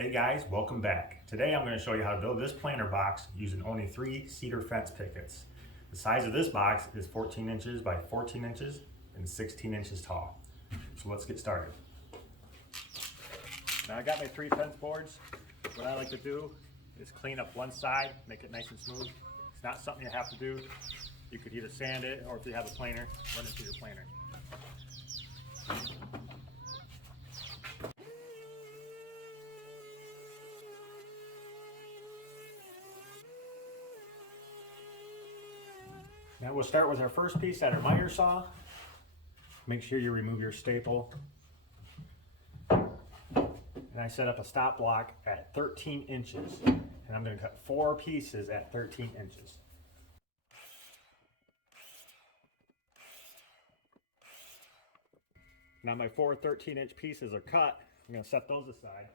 Hey guys, welcome back. Today I'm going to show you how to build this planter box using only 3 cedar fence pickets. The size of this box is 14 inches by 14 inches and 16 inches tall. So let's get started. Now I got my 3 fence boards. What I like to do is clean up one side, make it nice and smooth. It's not something you have to do. You could either sand it, or if you have a planer, run it through your planer. Now we'll start with our first piece at our miter saw. Make sure you remove your staple. And I set up a stop block at 13 inches. And I'm going to cut 4 pieces at 13 inches. Now my 4 13-inch pieces are cut. I'm going to set those aside.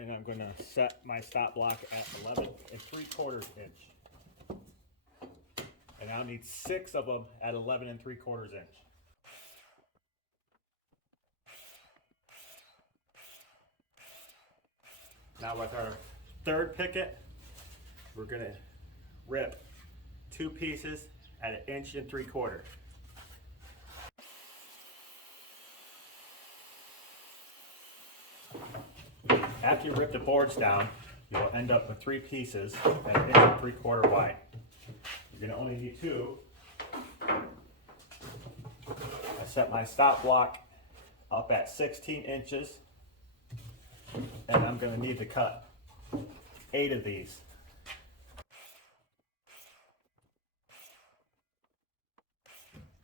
And I'm going to set my stop block at 11 3/4 inch. And I'll need 6 of them at 11 3/4 inch. Now with our third picket, we're going to rip 2 pieces at 1 3/4 inch. After you rip the boards down, you'll end up with 3 pieces at 1 3/4 wide. You're going to only need 2. I set my stop block up at 16 inches, and I'm going to need to cut 8 of these.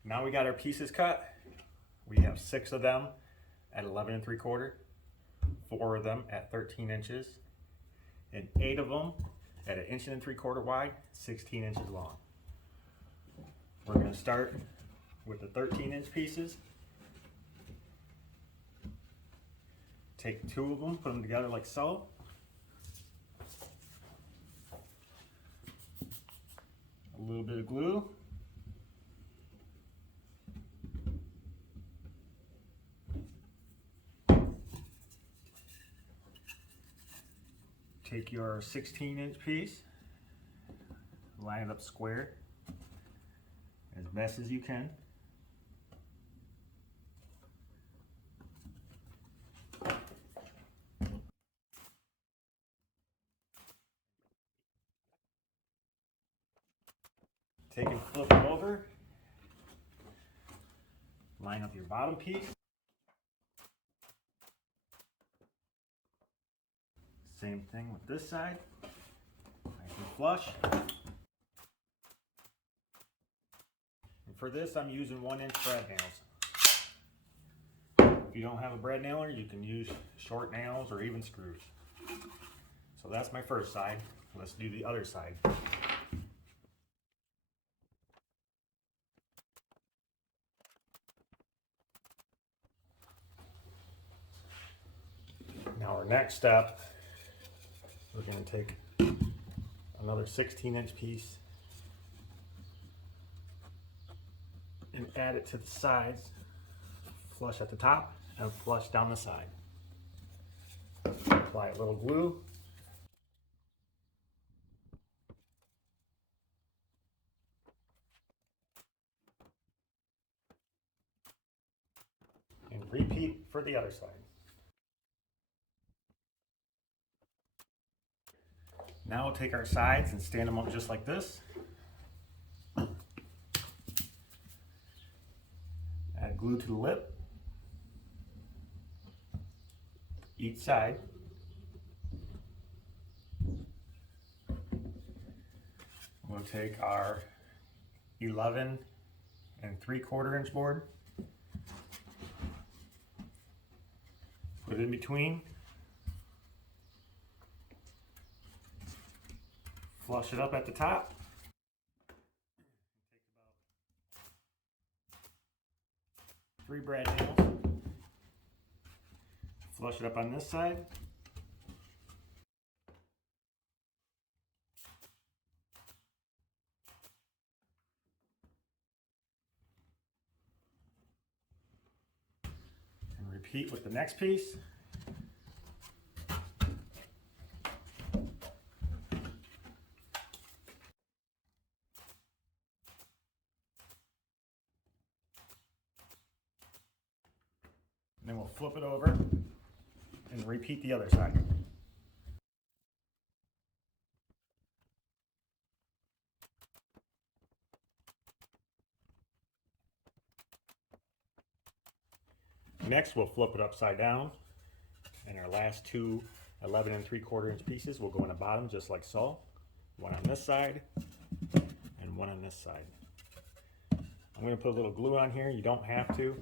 Now we got our pieces cut. We have 6 of them at 11 3/4. 4 of them at 13 inches, and 8 of them at 1 3/4 wide, 16 inches long. We're going to start with the 13-inch pieces. Take 2 of them, put them together like so. A little bit of glue. Take your 16-inch piece, line it up square as best as you can. Take and flip it over. Line up your bottom piece. Same thing with this side. Nice and flush. And for this, I'm using 1-inch brad nails. If you don't have a brad nailer, you can use short nails or even screws. So that's my first side. Let's do the other side. Now our next step, we're going to take another 16-inch piece and add it to the sides, flush at the top and flush down the side. Apply a little glue. And repeat for the other side. Now we'll take our sides and stand them up just like this. Add glue to the lip, each side. We'll take our 11 3/4 inch board, put it in between, flush it up at the top. Take about 3 brad nails, flush it up on this side. Repeat with the next piece. And then we'll flip it over and repeat the other side. Next, we'll flip it upside down, and our last two 11 3/4 inch pieces will go in the bottom just like so. One on this side and one on this side. I'm going to put a little glue on here. You don't have to.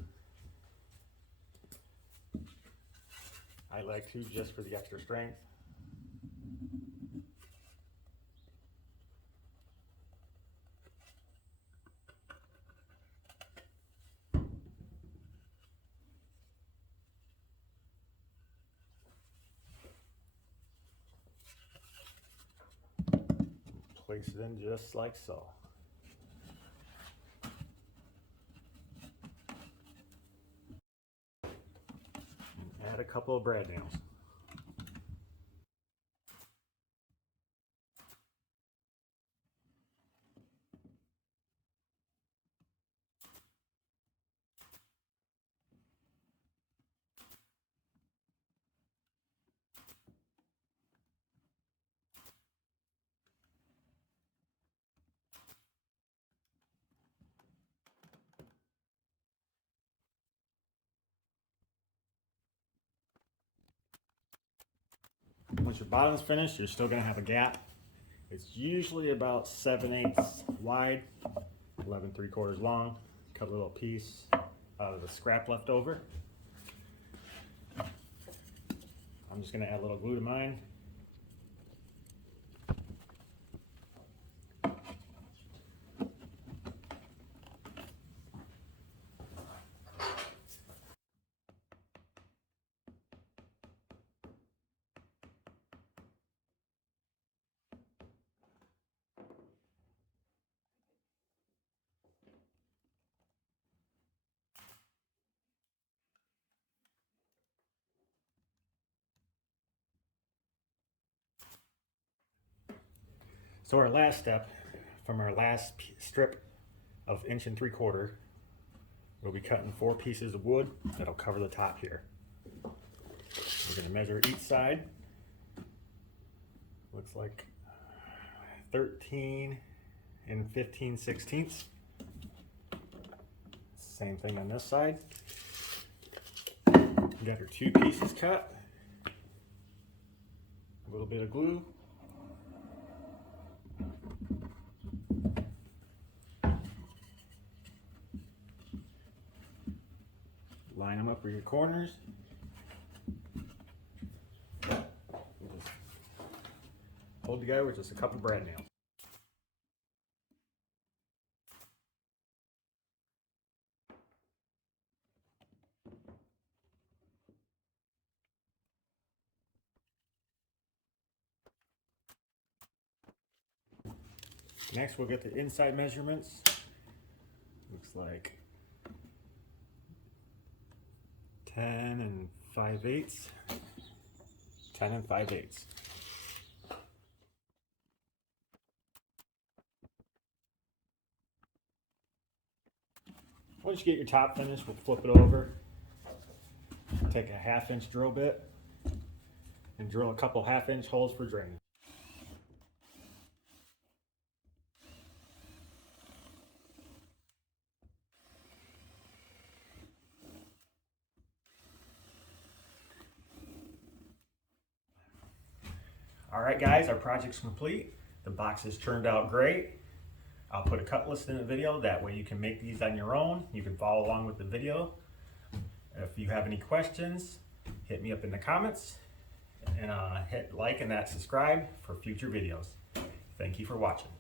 I like to just for the extra strength. Place it in just like so. And add a couple of brad nails. Once your bottom's finished, you're still going to have a gap. It's usually about 7/8 wide, 11 3/4 long. Cut a little piece out of the scrap left over. I'm just going to add a little glue to mine. So our last step from our last strip of 1 3/4, we'll be cutting 4 pieces of wood that'll cover the top here. We're going to measure each side. Looks like 13 15/16. Same thing on this side. We got our 2 pieces cut. A little bit of glue. Line them up with your corners. Hold together with just a couple brad nails. Next, we'll get the inside measurements. Looks like 10 5/8. 10 5/8. Once you get your top finished, we'll flip it over. Take a 1/2 inch drill bit and drill a couple 1/2 inch holes for drainage. All right, guys, our project's complete. The boxes turned out great. I'll put a cut list in the video. That way you can make these on your own. You can follow along with the video. If you have any questions, hit me up in the comments, and hit like and that subscribe for future videos. Thank you for watching.